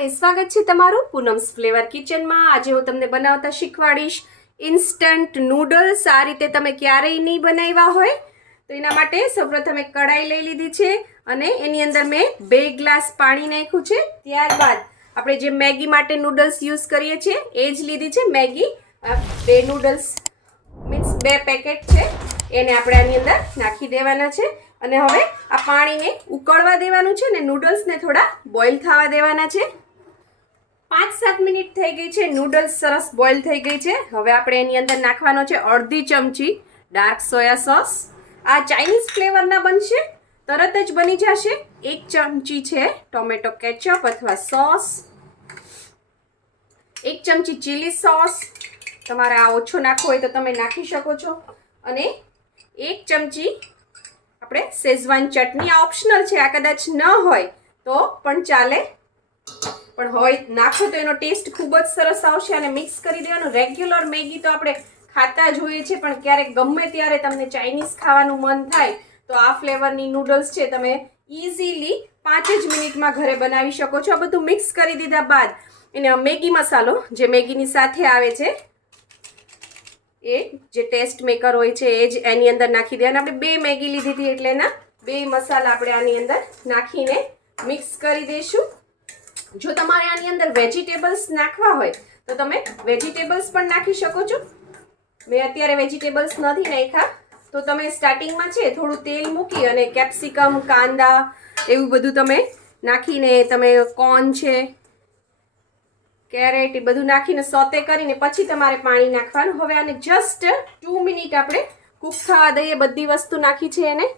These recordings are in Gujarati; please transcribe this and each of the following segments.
અને સ્વાગત છે તમારું પૂનમ્સ ફ્લેવર કિચનમાં। આજે હું તમને બનાવતા શીખવાડીશ ઇન્સ્ટન્ટ નૂડલ્સ। આ રીતે તમે ક્યારેય નહીં બનાવ્યા હોય તો એના માટે સૌપ્રથમ એક કઢાઈ લઈ લીધી છે અને એની અંદર મેં 2 ગ્લાસ પાણી નાખ્યું છે। ત્યારબાદ આપણે જે મેગી માટે નૂડલ્સ યુઝ કરીએ છીએ એ જ લીધી છે મેગી। 2 નૂડલ્સ મીન્સ 2 પેકેટ છે એને આપણે આની અંદર નાખી દેવાના છે અને હવે આ પાણીને ઉકળવા દેવાનું છે ને નૂડલ્સને થોડા બોઇલ થવા દેવાના છે। 5-7 મિનિટ થઈ ગઈ છે, નૂડલ્સ સરસ બોઇલ થઈ ગઈ છે। હવે આપણે એની અંદર નાખવાનો છે અડધી ચમચી ડાર્ક સોયા સોસ। આ ચાઇનીઝ ફ્લેવરના બનશે, તરત જ બની જશે। 1 ચમચી છે ટોમેટો કેચઅપ અથવા સોસ, 1 ચમચી ચીલી સોસ, તમારે આ ઓછો નાખવો હોય તો તમે નાખી શકો છો, અને 1 ચમચી આપણે શેઝવાન ચટણી। આ ઓપ્શનલ છે, આ કદાચ ન હોય તો પણ ચાલે, પણ હોય નાખો તો એનો ટેસ્ટ ખૂબ જ સરસ આવશે। અને મિક્સ કરી દેવાનું। રેગ્યુલર મેગી તો આપણે ખાતા જોઈએ છે, પણ ક્યારેક ગમે ત્યારે તમને ચાઇનીઝ ખાવાનું મન થાય તો આ ફ્લેવરની નૂડલ્સ છે તમે ઇઝીલી 5 જ મિનિટમાં ઘરે બનાવી શકો છો। આ બધું મિક્સ કરી દીધા બાદ એને મેગી મસાલો જે મેગીની સાથે આવે છે એ જે ટેસ્ટ મેકર હોય છે એ જ એની અંદર નાખી દેવાના। આપણે 2 મેગી લીધી હતી એટલે એના 2 મસાલા આપણે આની અંદર નાખીને મિક્સ કરી દઈશું। જો તમારે આની અંદર વેજીટેબલ્સ નાખવા હોય તો તમે વેજીટેબલ્સ પણ નાખી શકો છો। મેં અત્યારે વેજીટેબલ્સ નથી નાખ્યા, તો તમે સ્ટાર્ટિંગમાં છે થોડું તેલ મૂકી અને કેપ્સિકમ, કાંદા એવું બધું તમે નાખીને તમે કોર્ન છે, કેરેટ એ બધું નાખીને સોતે કરીને પછી તમારે પાણી નાખવાનું। હવે આને જસ્ટ 2 મિનિટ આપણે કૂક થવા દઈએ, બધી વસ્તુ નાખી છે એને।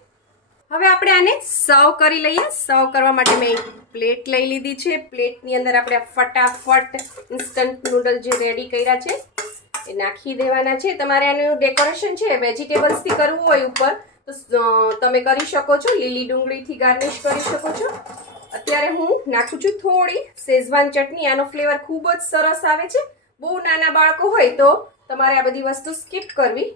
હવે આપણે આને સર્વ કરી લઈએ। સર્વ કરવા માટે મેં એક પ્લેટ લઈ લીધી છે। પ્લેટની અંદર આપણે ફટાફટ ઇન્સ્ટન્ટ નૂડલ જે રેડી કર્યા છે એ નાખી દેવાના છે। તમારે આનું ડેકોરેશન છે વેજીટેબલ્સથી કરવું હોય ઉપર તો તમે કરી શકો છો, લીલી ડુંગળીથી ગાર્નિશ કરી શકો છો। અત્યારે હું નાખું છું થોડી શેઝવાન ચટણી, આનો ફ્લેવર ખૂબ જ સરસ આવે છે। બહુ નાના બાળકો હોય તો તમારે આ બધી વસ્તુ સ્કીપ કરવી।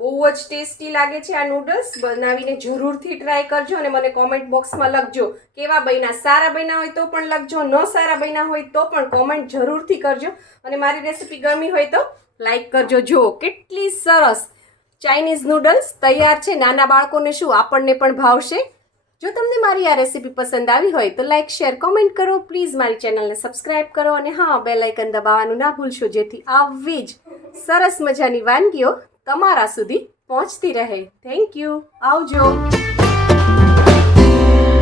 બહુ જ ટેસ્ટી લાગે છે આ નૂડલ્સ, બનાવીને જરૂરથી ટ્રાય કરજો અને મને કોમેન્ટ બોક્સમાં લખજો કેવા બન્યા। સારા બન્યા હોય તો પણ લખજો, ન સારા બન્યા હોય તો પણ કોમેન્ટ જરૂરથી કરજો, અને મારી રેસીપી ગમી હોય તો લાઈક કરજો। જો કેટલી સરસ ચાઇનીઝ નૂડલ્સ તૈયાર છે, નાના બાળકોને શું આપણને પણ ભાવશે। જો તમને મારી આ રેસીપી પસંદ આવી હોય તો લાઇક, શેર, કોમેન્ટ કરો। પ્લીઝ મારી ચેનલને સબસ્ક્રાઇબ કરો અને હા, બેલ આઇકન દબાવવાનું ના ભૂલશો, જેથી આવી જ સરસ મજાની વાનગીઓ તમારા સુધી પહોંચતી રહે। થેન્ક યુ, આવજો।